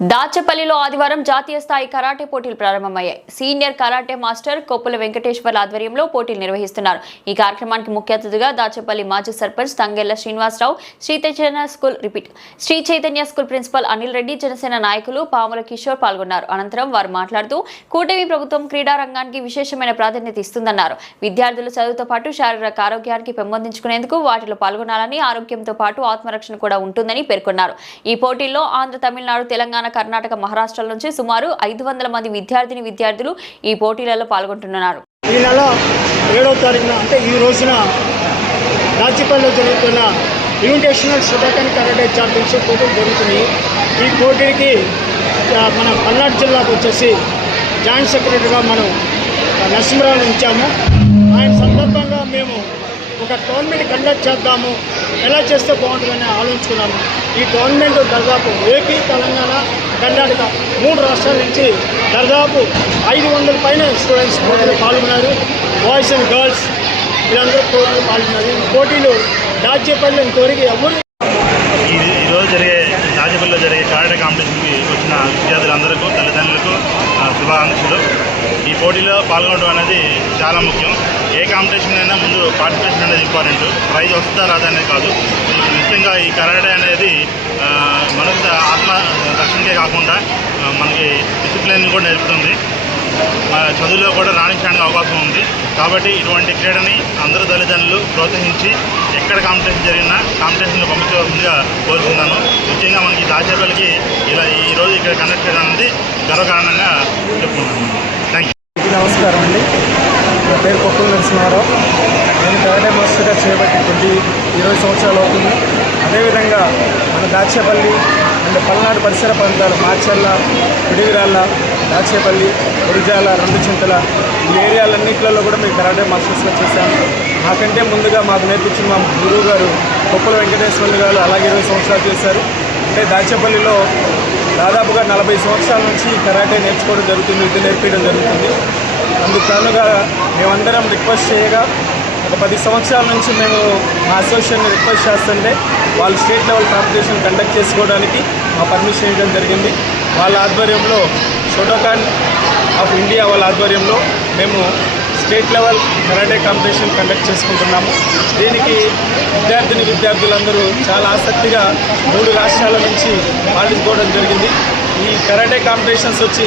దాచపల్లిలో ఆదివారం జాతీయ స్థాయి కరాటే పోటీలు ప్రారంభమయ్యాయి. సీనియర్ కరాటే మాస్టర్ కొప్పుల వెంకటేశ్వర్ల ఆధ్వర్యంలో పోటీలు నిర్వహిస్తున్నారు. ఈ కార్యక్రమానికి ముఖ్య అతిథిగా దాచపల్లి మాజీ sarpanch Tangella Srinivasarao Sri Chaitanya school repeat Sri Chaitanya school principal Anil Reddy Janasena నాయకులు పాముల కిషోర్ పాల్గొన్నారు. అనంతరం వారు మాట్లాడుతూ కూటమి ప్రభుత్వం క్రీడా రంగానికి విశేషమైన ప్రాధాన్యత ఇస్తుందన్నారు. విద్యార్థులు చదువుతో పాటు శారీరక ఆరోగ్యానికి పెంపొందించుకునేందుకు వాటిలో పాల్గొనాలని ఆరోగ్యంతో పాటు ఆత్మరక్షణ కూడా ఉంటుందని పేర్కొన్నారు. ఈ పోటీల్లో ఆంధ్ర తమిళనాడు తెలంగాణ కర్ణాటక మహారాష్ట్ర నుంచి సుమారు ఐదు వందల మంది విద్యార్థిని విద్యార్థులు ఈ పోటీలలో పాల్గొంటున్నారు. ఈ నెల ఏడవ తారీఖున అంటే ఈ రోజున రాచిపల్లిలో జరుగుతున్న ఇన్విటేషనల్ షుటకన్ కరాటే ఛాంపియన్షిప్ పోటీలు జరుగుతున్నాయి. ఈ పోటీకి మన పల్నాడు జిల్లాకు వచ్చేసి జాయింట్ సెక్రటరీగా మనం ఆ, నరసింహరావుని ఉంచాము ఆయన సందర్భంగా ఒక టోర్నమెంట్ కండక్ట్ చేద్దాము ఎలా చేస్తే బాగుంటుందని ఆలోచించుకున్నాము ఈ టోర్నమెంట్ దాదాపు ఏపీ తెలంగాణ కర్ణాటక మూడు రాష్ట్రాల నుంచి దాదాపు ఐదు వందల పైన స్టూడెంట్స్ పోటీలో పాల్గొన్నారు. బాయ్స్ అండ్ గర్ల్స్ వీళ్ళందరూ పోటీలో పాల్గొన్నారు. ఈ పోటీలు దాచేపల్లి ఇంతవరకు ఎవరు ఈ ఈరోజు జరిగే రాజ్యపల్లిలో జరిగే కరాటే కాంపిటీషన్కి వచ్చిన విద్యార్థులందరికీ తల్లిదండ్రులకు ఆ, శుభాకాంక్షలు. ఈ పోటీలో పాల్గొనడం అనేది చాలా ముఖ్యం. ఏ కాంపిటీషన్ అయినా ముందు పార్టిసిపేషన్ అనేది ఇంపార్టెంట్ ప్రైజ్ వస్తుందా రాదా అనేది కాదు. ముఖ్యంగా ఈ కరాటే అనేది మనకు ఆత్మ రక్షణకే కాకుండా మనకి డిసిప్లిన్ కూడా నేర్పుతుంది. చదువులో కూడా రాణించడానికి అవకాశం ఉంది. కాబట్టి ఇటువంటి క్రీడని అందరూ తల్లిదండ్రులు ప్రోత్సహించి ఎక్కడ కాంపిటీషన్ జరిగినా కాంపిటీషన్లో పంపించవలసిందిగా కోరుతున్నాను ముఖ్యంగా మనకి దాచేపల్లికి ఇలా ఈ రోజు ఇక్కడ కండక్ట్ చేయడం అనేది గర్వకారణంగా చెప్పుకున్నాను థ్యాంక్ యూ నమస్కారం అండి. నా పేరు కొప్పుల నరసింహారావు. నేను కరాటే మాస్టర్గా చేపట్టి కొద్ది ఇరవై సంవత్సరాలు అవుతుంది అదేవిధంగా మన దాచేపల్లి అండ్ పల్నాడు పరిసర ప్రాంతాలు మాచర్ల పిడివిరాళ్ళ దాచేపల్లి గురిజాల రెండు చింతల ఈ ఏరియాలన్నింటిలో కూడా మేము కరాటే మాస్టర్స్గా చేశాము. మాకంటే ముందుగా మాకు నేర్పించిన మా గురువు గారు కొప్పుల వెంకటేశ్వర్లు గారు అలాగే ఇరవై సంవత్సరాలు చేశారు. అంటే దాచేపల్లిలో దాదాపుగా నలభై సంవత్సరాల నుంచి కరాటే నేర్చుకోవడం జరుగుతుంది విద్య నేర్పించడం జరుగుతుంది. అందుకు మేమందరం రిక్వెస్ట్ చేయగా ఒక పది సంవత్సరాల నుంచి మేము మా అసోసియేషన్ రిక్వెస్ట్ చేస్తుంటే వాళ్ళు స్టేట్ లెవెల్ కాంపిటీషన్ కండక్ట్ చేసుకోవడానికి మా పర్మిషన్ ఇవ్వడం జరిగింది. వాళ్ళ ఆధ్వర్యంలో షోటోకాన్ ఆఫ్ ఇండియా వాళ్ళ ఆధ్వర్యంలో మేము state level karate competition conduct చేసుకుంటున్నాము. దీనికి విద్యార్థిని విద్యార్థులందరూ చాలా ఆసక్తిగా మూడు రాష్ట్రాల నుంచి పాల్గొనడం జరిగింది. ఈ కరాటే కాంపిటీషన్స్ వచ్చి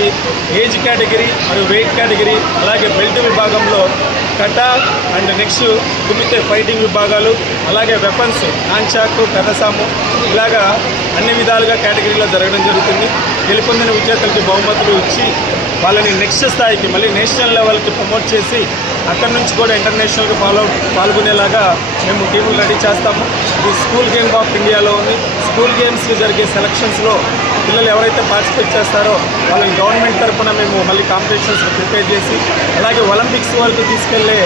ఏజ్ కేటగిరీ మరియు వెయిట్ కేటగిరీ అలాగే బెల్ట్ విభాగంలో kata and next kumite fighting విభాగాలు అలాగే వెపన్స్ నాన్చాకు కథసాము ఇలాగా అన్ని విధాలుగా కేటగిరీలో జరగడం జరుగుతుంది. గెలుపొందిన విజేతలకి బహుమతులు ఇచ్చి వాళ్ళని నెక్స్ట్ స్థాయికి మళ్ళీ నేషనల్ లెవెల్కి ప్రమోట్ చేసి అక్కడి నుంచి కూడా ఇంటర్నేషనల్కి ఫాలో పాల్గొనేలాగా మేము టీములు రెడీ చేస్తాము. ఇది స్కూల్ గేమ్ ఆఫ్ ఇండియాలో ఉంది. స్కూల్ గేమ్స్ జరిగే సెలక్షన్స్లో పిల్లలు ఎవరైతే పార్టిసిపేట్ చేస్తారో వాళ్ళని గవర్నమెంట్ తరఫున మేము మళ్ళీ కాంపిటీషన్స్ ప్రిపేర్ చేసి అలాగే ఒలింపిక్స్ వరకు తీసుకెళ్ళే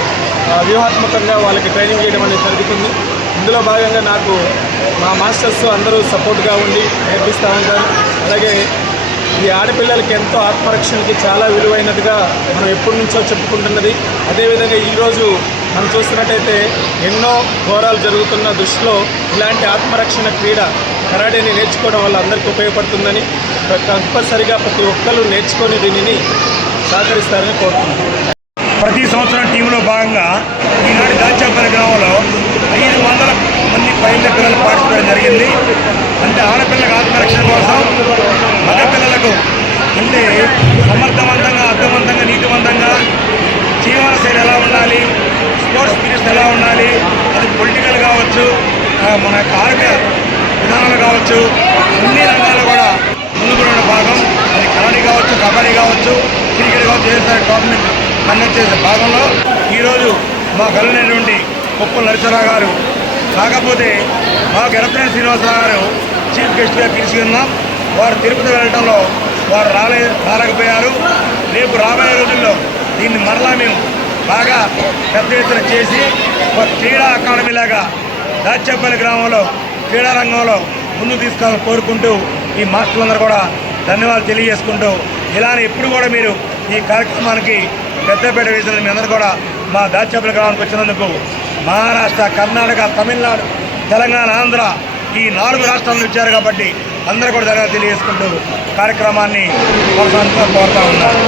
వ్యూహాత్మకంగా వాళ్ళకి ట్రైనింగ్ చేయడం అనేది జరుగుతుంది. ఇందులో భాగంగా నాకు మా మాస్టర్స్ అందరూ సపోర్ట్గా ఉండి నేర్పిస్తూ ఉంటారు అలాగే ఈ ఆడపిల్లలకి ఎంతో ఆత్మరక్షణకి చాలా విలువైనదిగా మనం ఎప్పటి నుంచో చెప్పుకుంటున్నది. అదేవిధంగా ఈరోజు మనం చూస్తున్నట్టయితే ఎన్నో ఘోరాలు జరుగుతున్న దృష్టిలో ఇలాంటి ఆత్మరక్షణ క్రీడ కరాటేని నేర్చుకోవడం వల్ల అందరికీ ఉపయోగపడుతుందని కంపల్సరిగా ప్రతి ఒక్కరూ నేర్చుకొని దీనిని సహకరిస్తారని కోరుతున్నాను ప్రతి సంవత్సరం టీంలో భాగంగా ఈనాడు దాచాపల్లి గ్రామంలో ఐదు వందల మంది పైన పిల్లలు పార్టిసిపేట్ జరిగింది. అంటే ఆడపిల్లలకు ఆత్మరక్షణ కోసం మగ అంటే సమర్థవంతంగా అర్థవంతంగా నీతివంతంగా జీవన శైలి ఎలా ఉండాలి? స్పోర్ట్స్ పీరియడ్స్ ఎలా ఉండాలి? అది పొలిటికల్ కావచ్చు మన యొక్క ఆరోగ్య విధానాలు కావచ్చు అన్ని రంగాలు కూడా ముందుకున్న భాగం. అది కబడ్డీ కావచ్చు కబడ్డీ కావచ్చు క్రికెట్ కావచ్చు చేసే టోర్నమెంట్ కండక్ట్ చేసే భాగంలో ఈరోజు మా కలనేటువంటి కుప్పల నరసరావు గారు కాకపోతే మాకు ఎరపతిని శ్రీనివాసరావు గారు చీఫ్ గెస్ట్గా తీసుకున్నాం వారు తిరుపతి వెళ్ళడంలో వారు రాలే రాలేకపోయారు. రేపు రాబోయే రోజుల్లో దీన్ని మరలా మేము బాగా పెద్ద ఎత్తున చేసి ఒక క్రీడా అకాడమీ లాగా దాచేపల్లి గ్రామంలో క్రీడా రంగంలో ముందుకు తీసుకోవాలని కోరుకుంటూ ఈ మాస్టర్లందరూ కూడా ధన్యవాదాలు తెలియజేసుకుంటూ ఇలానే ఎప్పుడు కూడా మీరు ఈ కార్యక్రమానికి పెద్దపేట వేసిన మీ అందరూ కూడా మా దాచేపల్లి గ్రామానికి వచ్చినందుకు మహారాష్ట్ర కర్ణాటక తమిళనాడు తెలంగాణ ఆంధ్ర ఈ నాలుగు రాష్ట్రాల నుంచి వచ్చారు కాబట్టి అందరూ కూడా ధన్యవాదాలు తెలియజేసుకుంటూ కార్యక్రమాన్ని కొనసాగుతూ కోరుతా ఉన్నారు